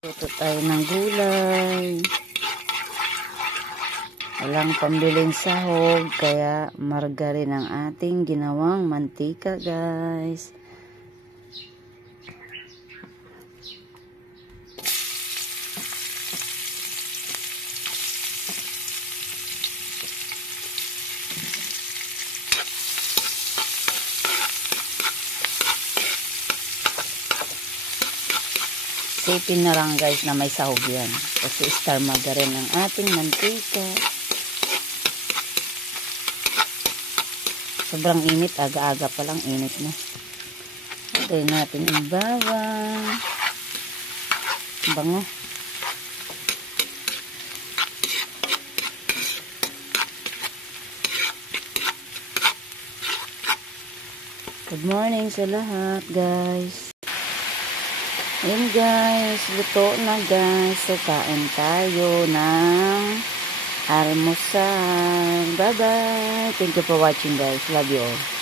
Luto tayo ng gulay. Walang pambiling sahog, kaya margarin ang ating ginawang mantika, guys. Isipin na lang, guys, na may sahog yan. Kasi star margarine ang ating mantika. Sobrang init. Aga-aga pa lang init na. Lagay natin ang bawang. Bango. Good morning sa lahat, guys. Ayan, guys, luto na, guys. So, kain tayo ng almusal. Bye-bye. Thank you for watching, guys. Love you all.